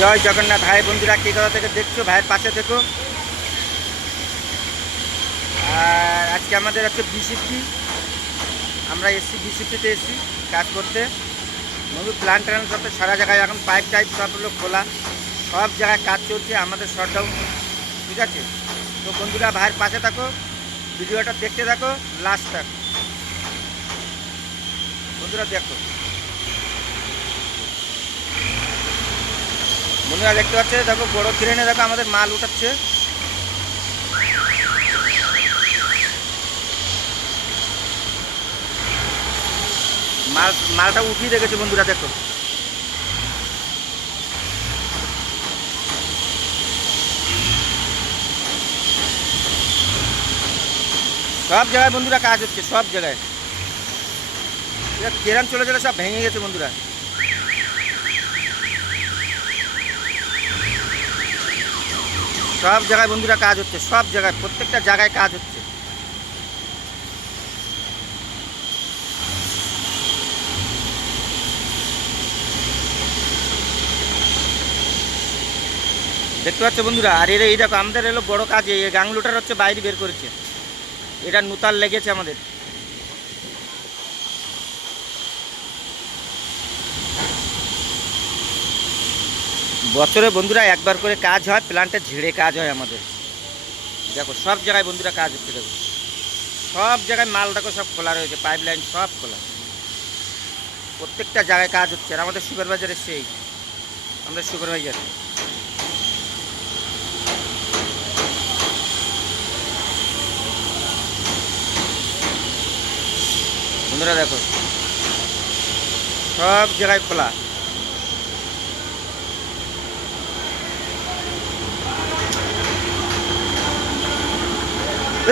জয় জগন্নাথ। ভাই বন্ধুরা, কে কোথা থেকে দেখছ? ভাইয়ের পাশে থেকো। আর আজকে আমাদের হচ্ছে বিসিপি আমরা এসছি বিসিপিতে এসছি কাজ করতে। বন্ধু প্ল্যান ট্যান সব সারা জায়গায়, এখন পাইপ টাইপ সব হলো খোলা। সব জায়গায় কাজ চলছে, আমাদের শটডাউন ঠিক আছে? তো বন্ধুরা, ভাইয়ের পাশে থাকো। ভিডিওটা দেখতে থাকো লাস্ট থাকো। বন্ধুরা, দেখো। বন্ধুরা দেখতে পাচ্ছে, দেখো বড় ক্রেনে দেখো আমাদের মাল উঠাচ্ছে। মাল, মালটা উঠিয়ে রেখেছে বন্ধুরা, দেখো। সব জায়গায় বন্ধুরা কাজ হচ্ছে, সব জায়গায়। কেরান চলে চলে সব ভেঙে গেছে বন্ধুরা। সব জায়গায় বন্ধুরা কাজ হচ্ছে, সব জায়গায়, প্রত্যেকটা জায়গায় কাজ হচ্ছে। দেখতে পাচ্ছ বন্ধুরা, আর এই দেখো, আমাদের এলো বড় কাজ, এই গাংলুটার হচ্ছে বাইরে বের করেছে। এটা নুতাল লেগেছে আমাদের। বছরে বন্ধুরা একবার করে কাজ হয় প্ল্যান্টে ঝেড়ে কাজ হয় আমাদের। দেখো, সব জায়গায় বন্ধুরা কাজ হচ্ছে, দেখো। সব জায়গায় মাল দেখো, সব খোলা রয়েছে পাইপ লাইন সব খোলা। প্রত্যেকটা জায়গায় কাজ হচ্ছে, আর আমাদের সুপারভাইজার সেই আমাদের সুপারভাইজার বন্ধুরা দেখো, সব জায়গায় খোলা।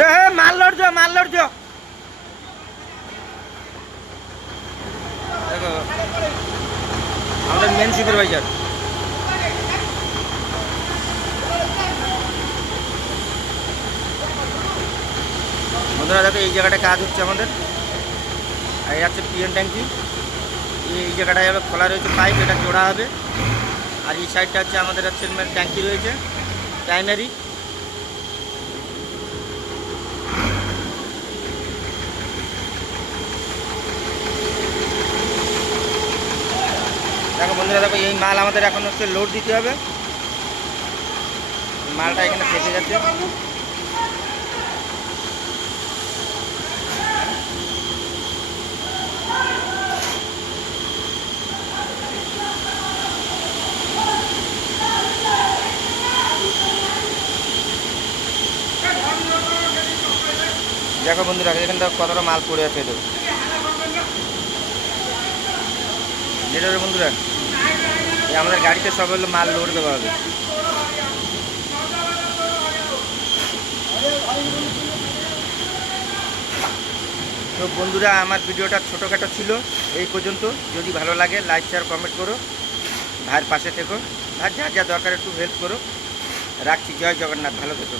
এ মাল লড় দিও মাল লড় দিও দেখো, আমাদের মেন সুপারভাইজার বন্ধুরা, দেখো, এই জায়গাটা কাজ হচ্ছে আমাদের। আর হচ্ছে পিএন ট্যাঙ্কি। এই জায়গাটায় হবে খোলা রয়েছে পাইপ, এটা জোড়া হবে। আর এই সাইডটা হচ্ছে আমাদের হচ্ছে ট্যাঙ্কি রয়েছে। প্রাইমারি দেখো বন্ধুরা, দেখো এই মাল আমাদের এখন হচ্ছে লোড দিতে হবে। মালটা এখানে ফেসে যাচ্ছে। দেখো বন্ধুরা এখানটা কতটা মাল পড়ে আছে হলো বন্ধুরা। আমাদের গাড়িতে সব হলো মাল লোড দেওয়া হবে। তো বন্ধুরা, আমার ভিডিওটা ছোটোখাটো ছিল, এই পর্যন্ত। যদি ভালো লাগে লাইক শেয়ার কমেন্ট করো। ভাইয়ের পাশে থেকো। ভাই যা যা দরকার একটু হেল্প করো। রাখছি। জয় জগন্নাথ। ভালো থেকো।